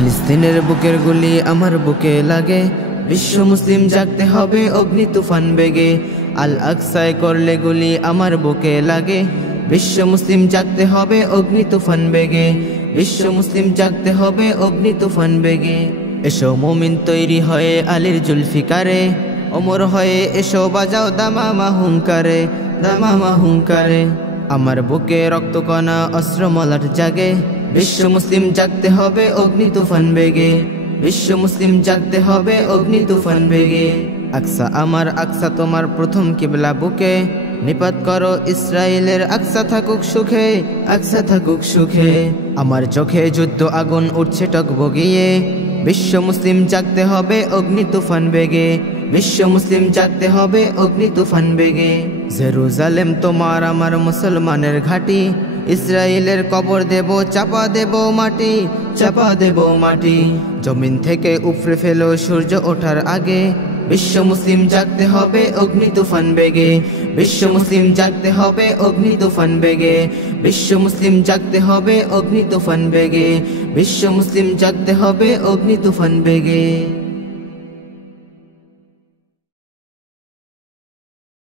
ফিলিস্তিনের বুকের গুলি আমার বুকে লাগে, বিশ্ব মুসলিম জাগতে হবে অগ্নি তুফান বেগে। আল আকসায় করলে গুলি আমার বুকে লাগে, বিশ্ব মুসলিম জাগতে হবে অগ্নি তুফান বেগে। বিশ্ব মুসলিম জাগতে হবে অগ্নি তুফান বেগে। এসো মুমিন তৈরি হয়ে আলীর জুলফিকারে, ওমর হয়ে এসো বাজাও দামামা হুঙ্কারে, দামামা হুঙ্কারে। আমার বুকে রক্তকণা অস্ত্র মলাট জাগে, বিশ্ব মুসলিম জাগতে হবে অগ্নি তুফান বেগে। বিশ্ব মুসলিম জাগতে হবে অগ্নি তুফান বেগে। আকসা আমার আকসা তোমার প্রথম কিবলা বুকে, নিপাত করো ইসরায়েলের আকসা থাকুক সুখে, আকসা থাকুক সুখে। আমার চোখে যুদ্ধ আগুন উঠছে টকবগিয়ে, বিশ্ব মুসলিম জাগতে হবে অগ্নি তুফান বেগে। বিশ্ব মুসলিম জাগতে হবে অগ্নি তুফান বেগে। জেরুজালেম তোমার আমার মুসলমানের ঘাঁটি, ইসরায়েলের কবর দেব চাপা দেব মাটি, চাপা দেব মাটি। জমিন থেকে উপড়ে ফেলো সূর্য ওঠার আগে, বিশ্ব মুসলিম জাগতে হবে অগ্নি তুফান বেগে। বিশ্ব মুসলিম জাগতে হবে অগ্নি তুফান বেগে। বিশ্ব মুসলিম জাগতে হবে অগ্নি তুফান বেগে। বিশ্ব মুসলিম জাগতে হবে অগ্নি তুফান বেগে।